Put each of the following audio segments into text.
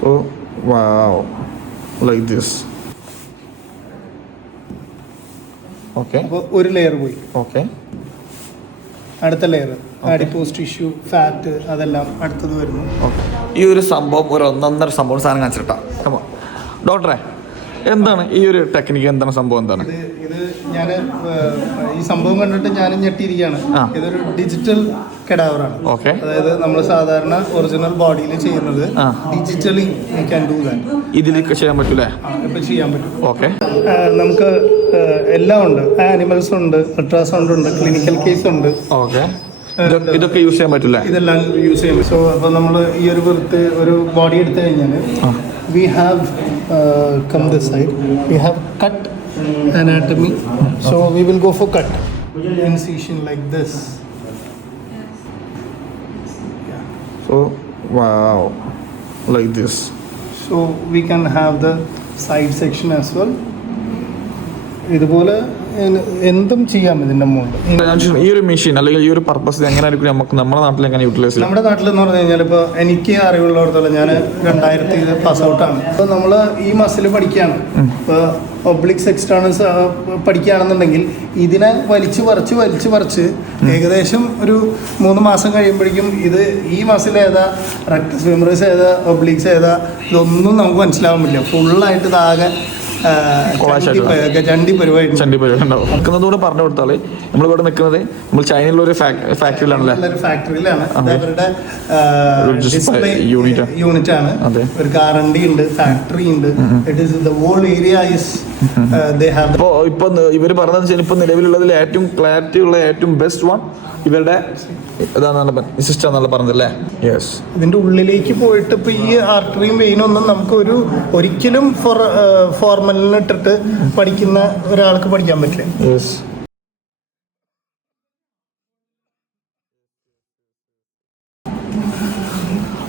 So, wow, like this. Okay. അപ്പോൾ ഒരു layer പോയി. Okay. അടുത്ത ലെയർ അഡിപ്പോസ് ടിഷ്യൂ ഫാറ്റ് അതെല്ലാം അടുത്തത് വരുന്നു. ഓക്കെ. ഈ ഒരു സംഭവം ഒരു ഒന്നൊന്നര സംഭവം സാധനം കാണിച്ചിട്ടാ. ഡോക്ടറെ, എന്താണ് ഈ ഒരു ടെക്നിക്ക്? എന്താണ് സംഭവം? എന്താണ് ഇത് ഞാൻ ഈ സംഭവം കണ്ടിട്ട് ഞാൻ ഞെട്ടിയിരിക്കുകയാണ്. ഇതൊരു ഡിജിറ്റൽ കെഡാവറാണ്. ഓക്കെ. അതായത് നമ്മൾ സാധാരണ ഒറിജിനൽ ബോഡിയിൽ ചെയ്യുന്നത് digitally we can do that. ഇതിലേക്ക് ചെയ്യാൻ പറ്റൂലേ? ഇപ്പം ചെയ്യാൻ പറ്റും. ഓക്കെ. നമുക്ക് എല്ലാം ഉണ്ട്. ആനിമൽസ് ഉണ്ട്, അൾട്രാസൗണ്ട് ഉണ്ട്, ക്ലിനിക്കൽ കേസ് ഉണ്ട്. ഓക്കെ. ഇതൊക്കെ യൂസ് ചെയ്യാൻ പറ്റില്ല? ഇതെല്ലാം യൂസ് ചെയ്യാൻ പറ്റും. സോ അപ്പോൾ നമ്മൾ ഈ ഒരു ബോഡി എടുത്തു കഴിഞ്ഞാൽ we have come this side, we have cut anatomy, so we will go for cut incision like this. Yeah. So wow, like this. So we can have the side section as well. ഇതുപോലെ എന്തും ചെയ്യാം ഇതിന്റെ മുകളിൽ. ഈ ഒരു machine അല്ലെങ്കിൽ ഈ ഒരു പർപ്പസ് എങ്ങനെയായിരിക്കും നമുക്ക് നമ്മുടെ നാട്ടിൽ എങ്ങനെ യൂട്ടിലൈസ് ചെയ്യാം? നമ്മുടെ നാട്ടിലെന്ന് പറഞ്ഞു കഴിഞ്ഞാൽ ഇപ്പോൾ എനിക്ക് അറിവുള്ളിടത്തോളം ഞാൻ 2000 പാസ് ഔട്ടാണ്. അപ്പോൾ നമ്മൾ ഈ മസിൽ പഠിക്കുകയാണ്. ഇപ്പോൾ ഒബ്ലിക്സ് എക്സ്റ്റേണൽസ് പഠിക്കുകയാണെന്നുണ്ടെങ്കിൽ ഇതിനെ വലിച്ച് പറിച്ച് ഏകദേശം ഒരു 3 മാസം കഴിയുമ്പോഴേക്കും ഇത് ഈ മസിൽ ഏതാ, റെക്ടസ് ഫീമറസ് ഏതാ, ഒബ്ലിക്സ് ഏതാ, ഇതൊന്നും നമുക്ക് മനസ്സിലാവാൻ പറ്റില്ല. ഫുള്ളായിട്ട് ഇതാകെ ചണ്ടി പരിപാടി ഉണ്ടാവും. നിൽക്കുന്നതുകൂടെ പറഞ്ഞു കൊടുത്താൽ നമ്മളിവിടെ നിൽക്കുന്നത് നമ്മൾ ചൈനയിലുള്ള ഒരു ഫാക്ടറിയിലാണല്ലേ? ഫാക്ടറിയിലാണ്. അവരുടെ യൂണിറ്റ് ആണ്. ഒരു കാറണ്ടി ഉണ്ട്, ഫാക്ടറി ഉണ്ട്. It is the whole area is they have. ഇപ്പൊ ഇവർ പറഞ്ഞതെന്ന് വെച്ചാൽ ഇപ്പൊ നിലവിലുള്ളതിൽ ഏറ്റവും ക്ലാരിറ്റി ഉള്ള ഏറ്റവും ബെസ്റ്റ് വൺ ഇവരുടെ സിസ്റ്റം എന്നുള്ള പറഞ്ഞതല്ലേ? യെസ്. ഇതിന്റെ ഉള്ളിലേക്ക് പോയിട്ട് ഇപ്പൊ ഈ ആർട്ടറിയും വെയിനും ഒന്നും നമുക്ക് ഒരിക്കലും ഫോർമലിന് ഇട്ടിട്ട് പഠിക്കുന്ന ഒരാൾക്ക് പഠിക്കാൻ പറ്റില്ല. യെസ്.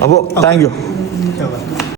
അപ്പോൾ താങ്ക് യു.